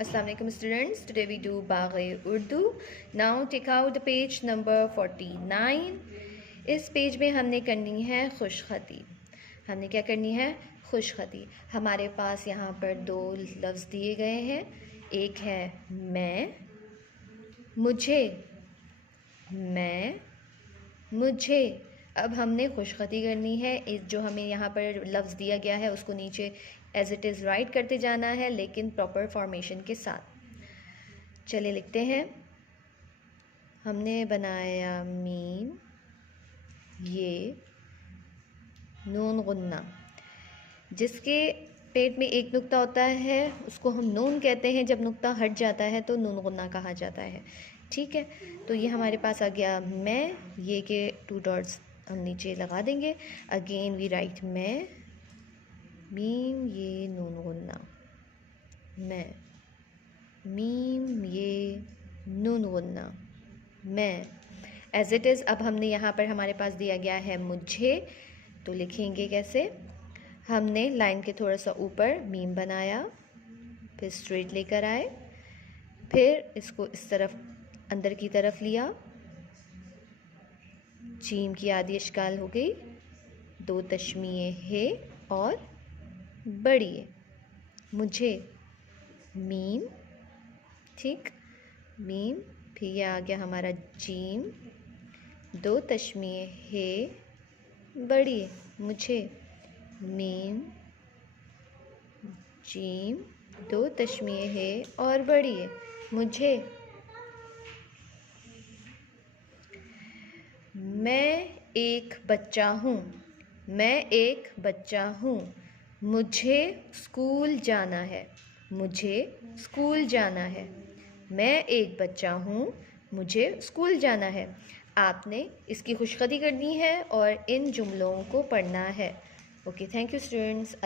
Assalamualaikum students. Today we do Bagh-e-Urdu. Now take out the page number 49. इस page में हमने करनी है खुशखती। हमने क्या करनी है? खुशखती। हमारे पास यहाँ पर दो लफ्ज़ दिए गए हैं। एक है मैं, मुझे, मैं, मुझे। अब हमने खुशखती करनी है। इस जो हमें यहाँ पर लफ्ज़ दिया गया है उसको नीचे एज़ इट इज़ राइट करते जाना है, लेकिन प्रॉपर फॉर्मेशन के साथ। चलिए लिखते हैं। हमने बनाया मीम, ये, नून गुन्ना। जिसके पेट में एक नुक्ता होता है उसको हम नून कहते हैं, जब नुक्ता हट जाता है तो नून गुन्ना कहा जाता है। ठीक है, तो ये हमारे पास आ गया मैं, ये के 2 डॉट्स हम नीचे लगा देंगे। अगेन वी राइट मैं, मीम ये नून गुन्ना, मैं, मीम ये नून गुन्ना, मैं, एज़ इट इज़। अब हमने यहाँ पर हमारे पास दिया गया है मुझे, तो लिखेंगे कैसे? हमने लाइन के थोड़ा सा ऊपर मीम बनाया, फिर स्ट्रेट लेकर आए, फिर इसको इस तरफ अंदर की तरफ लिया, जीम की आधी इश्काल हो गई, 2 तशमीए है और बड़ी है, मुझे, मीम, ठीक, मीम, फिर ये आ गया हमारा जीम, 2 तशमीए है बड़ी है, मुझे, मीम, जीम, 2 तशमीए है और बड़ी है, मुझे। मैं एक बच्चा हूँ, मैं एक बच्चा हूँ, मुझे स्कूल जाना है, मुझे स्कूल जाना है। मैं एक बच्चा हूँ, मुझे स्कूल जाना है। आपने इसकी खुशखती करनी है और इन जुमलों को पढ़ना है। Okay, thank you students.